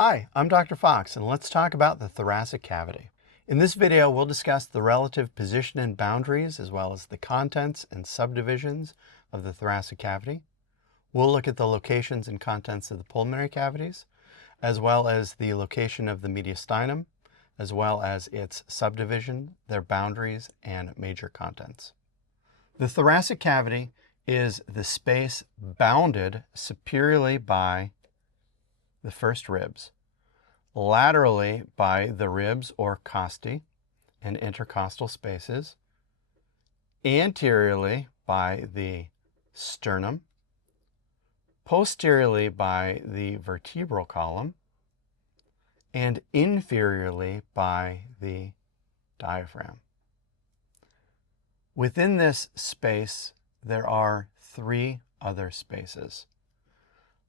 Hi, I'm Dr. Fox, and let's talk about the thoracic cavity. In this video, we'll discuss the relative position and boundaries, as well as the contents and subdivisions of the thoracic cavity. We'll look at the locations and contents of the pulmonary cavities, as well as the location of the mediastinum, as well as its subdivision, their boundaries, and major contents. The thoracic cavity is the space bounded superiorly by the first ribs, laterally by the ribs or costae and intercostal spaces, anteriorly by the sternum, posteriorly by the vertebral column, and inferiorly by the diaphragm. Within this space, there are three other spaces.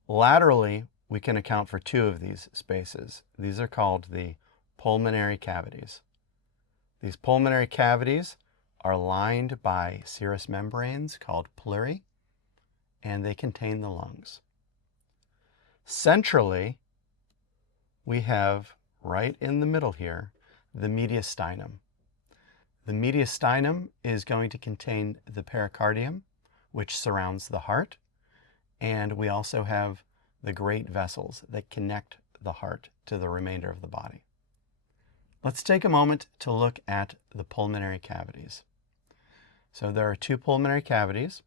Laterally, we can account for two of these spaces. These are called the pulmonary cavities. These pulmonary cavities are lined by serous membranes called pleurae, and they contain the lungs. Centrally, we have, right in the middle here, the mediastinum. The mediastinum is going to contain the pericardium, which surrounds the heart, and we also have the great vessels that connect the heart to the remainder of the body. Let's take a moment to look at the pulmonary cavities. So there are two pulmonary cavities,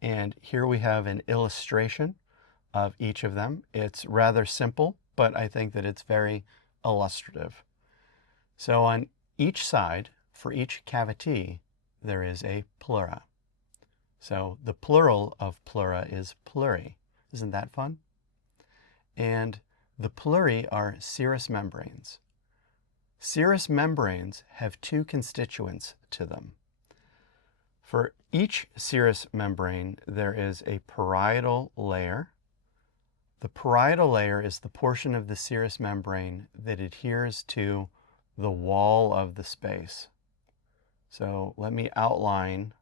and here we have an illustration of each of them. It's rather simple, but I think that it's very illustrative. So on each side, for each cavity, there is a pleura. So the plural of pleura is pleurae. Isn't that fun? And the pleurae are serous membranes. Serous membranes have two constituents to them. For each serous membrane, there is a parietal layer. The parietal layer is the portion of the serous membrane that adheres to the wall of the space. So let me outline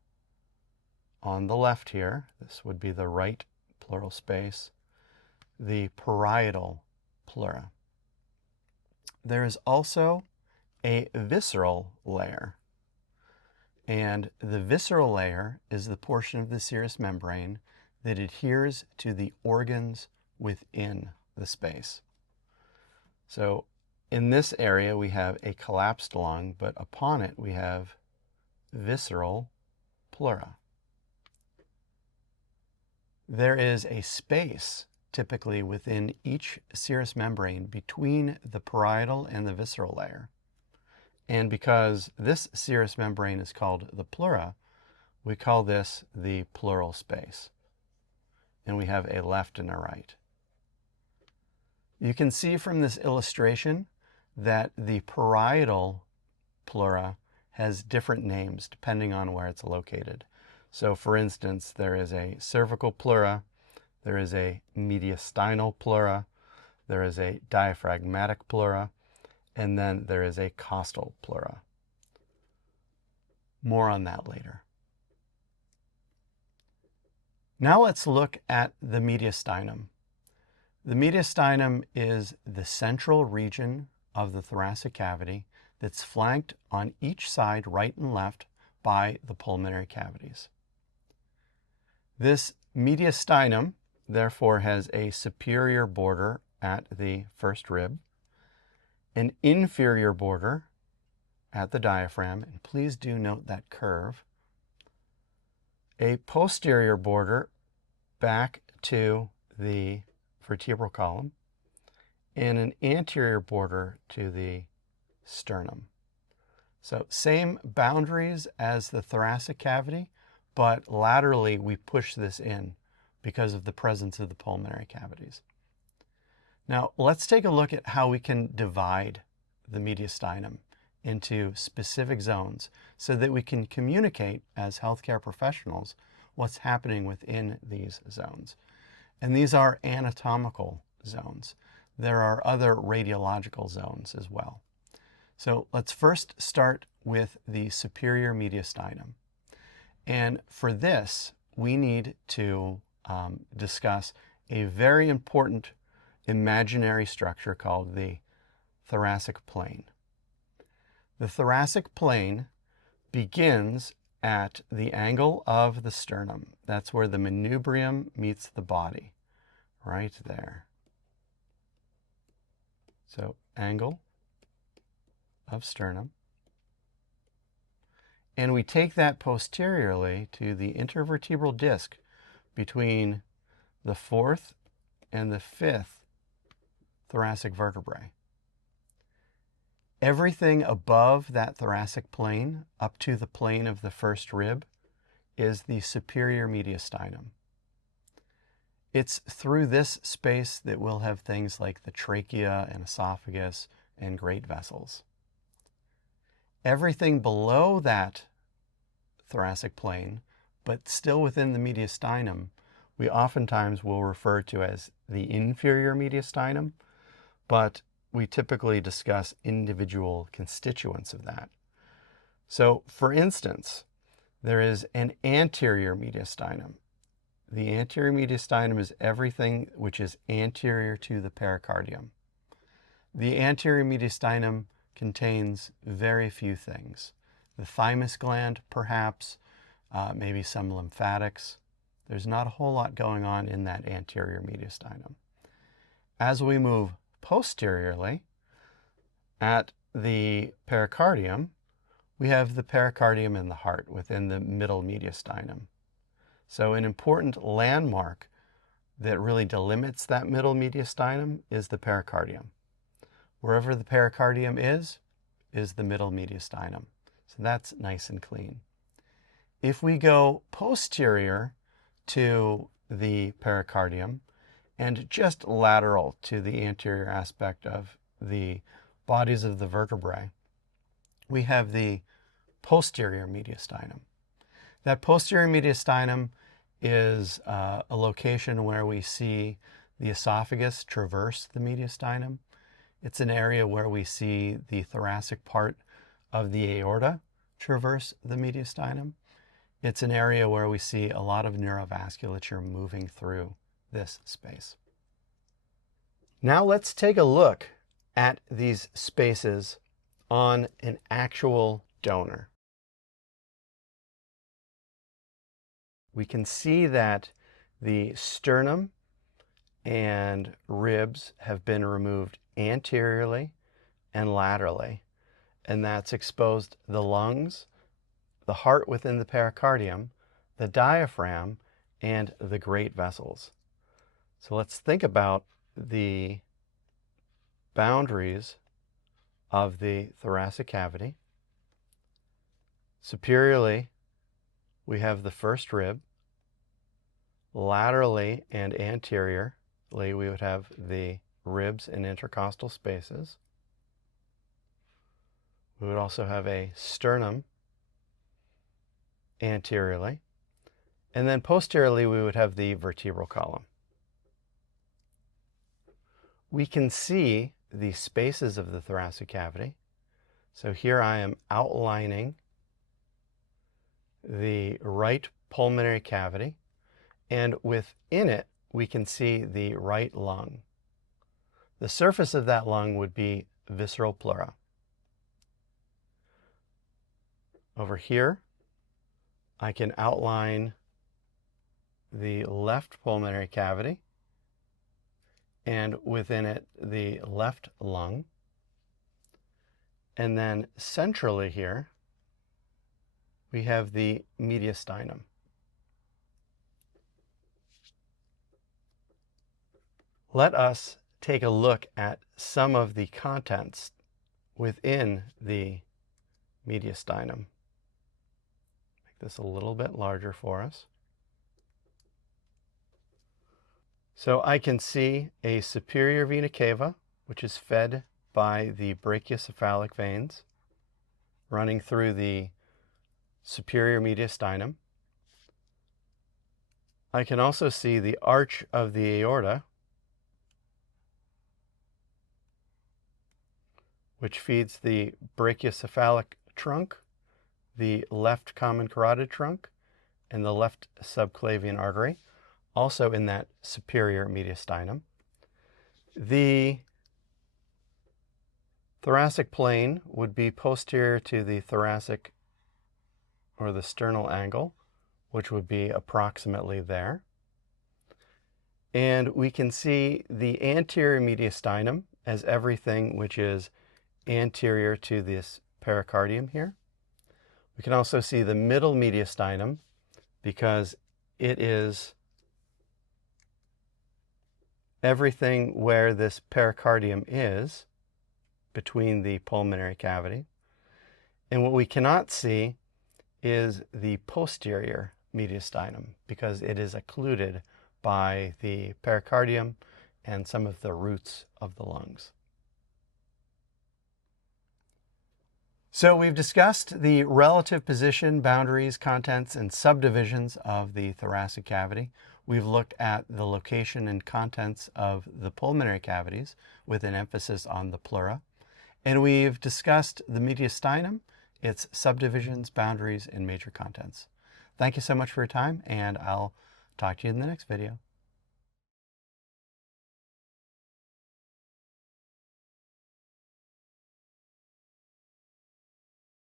on the left here. This would be the right pleural space, the parietal pleura. There is also a visceral layer, and the visceral layer is the portion of the serous membrane that adheres to the organs within the space. So in this area we have a collapsed lung, but upon it we have visceral pleura. There is a space typically within each serous membrane between the parietal and the visceral layer. And because this serous membrane is called the pleura, we call this the pleural space. And we have a left and a right. You can see from this illustration that the parietal pleura has different names depending on where it's located. So for instance, there is a cervical pleura, there is a mediastinal pleura, there is a diaphragmatic pleura, and then there is a costal pleura. More on that later. Now let's look at the mediastinum. The mediastinum is the central region of the thoracic cavity that's flanked on each side, right and left, by the pulmonary cavities. This mediastinum therefore has a superior border at the first rib, an inferior border at the diaphragm, and please do note that curve, a posterior border back to the vertebral column, and an anterior border to the sternum. So same boundaries as the thoracic cavity, but laterally we push this in because of the presence of the pulmonary cavities. Now let's take a look at how we can divide the mediastinum into specific zones so that we can communicate as healthcare professionals what's happening within these zones. And these are anatomical zones. There are other radiological zones as well. So let's first start with the superior mediastinum. And for this, we need to discuss a very important imaginary structure called the thoracic plane. The thoracic plane begins at the angle of the sternum. That's where the manubrium meets the body, right there. So angle of sternum. And we take that posteriorly to the intervertebral disc between the 4th and the 5th thoracic vertebrae. Everything above that thoracic plane, up to the plane of the first rib, is the superior mediastinum. It's through this space that we'll have things like the trachea and esophagus and great vessels. Everything below that thoracic plane, but still within the mediastinum, we oftentimes will refer to as the inferior mediastinum, but we typically discuss individual constituents of that. So, for instance, there is an anterior mediastinum. The anterior mediastinum is everything which is anterior to the pericardium. The anterior mediastinum contains very few things. The thymus gland, perhaps, maybe some lymphatics. There's not a whole lot going on in that anterior mediastinum. As we move posteriorly, at the pericardium, we have the pericardium and the heart within the middle mediastinum. So an important landmark that really delimits that middle mediastinum is the pericardium. Wherever the pericardium is the middle mediastinum. So that's nice and clean. If we go posterior to the pericardium and just lateral to the anterior aspect of the bodies of the vertebrae, we have the posterior mediastinum. That posterior mediastinum is a location where we see the esophagus traverse the mediastinum. It's an area where we see the thoracic part of the aorta traverse the mediastinum. It's an area where we see a lot of neurovasculature moving through this space. Now let's take a look at these spaces on an actual donor. We can see that the sternum and ribs have been removed anteriorly and laterally, and that's exposed the lungs, the heart within the pericardium, the diaphragm, and the great vessels. So let's think about the boundaries of the thoracic cavity. Superiorly, we have the first rib. Laterally and anteriorly, we would have the ribs and intercostal spaces. We would also have a sternum anteriorly. And then posteriorly, we would have the vertebral column. We can see the spaces of the thoracic cavity. So here I am outlining the right pulmonary cavity, and within it we can see the right lung. The surface of that lung would be visceral pleura. Over here I can outline the left pulmonary cavity, and within it the left lung. And then centrally here we have the mediastinum. Let us take a look at some of the contents within the mediastinum. Make this a little bit larger for us. So I can see a superior vena cava, which is fed by the brachiocephalic veins running through the superior mediastinum. I can also see the arch of the aorta, which feeds the brachiocephalic trunk, the left common carotid trunk, and the left subclavian artery, also in that superior mediastinum. The thoracic plane would be posterior to the thoracic or the sternal angle, which would be approximately there. And we can see the anterior mediastinum as everything which is anterior to this pericardium here. We can also see the middle mediastinum because it is everything where this pericardium is between the pulmonary cavity. And what we cannot see is the posterior mediastinum because it is occluded by the pericardium and some of the roots of the lungs. So we've discussed the relative position, boundaries, contents, and subdivisions of the thoracic cavity. We've looked at the location and contents of the pulmonary cavities with an emphasis on the pleura. And we've discussed the mediastinum, its subdivisions, boundaries, and major contents. Thank you so much for your time, and I'll talk to you in the next video.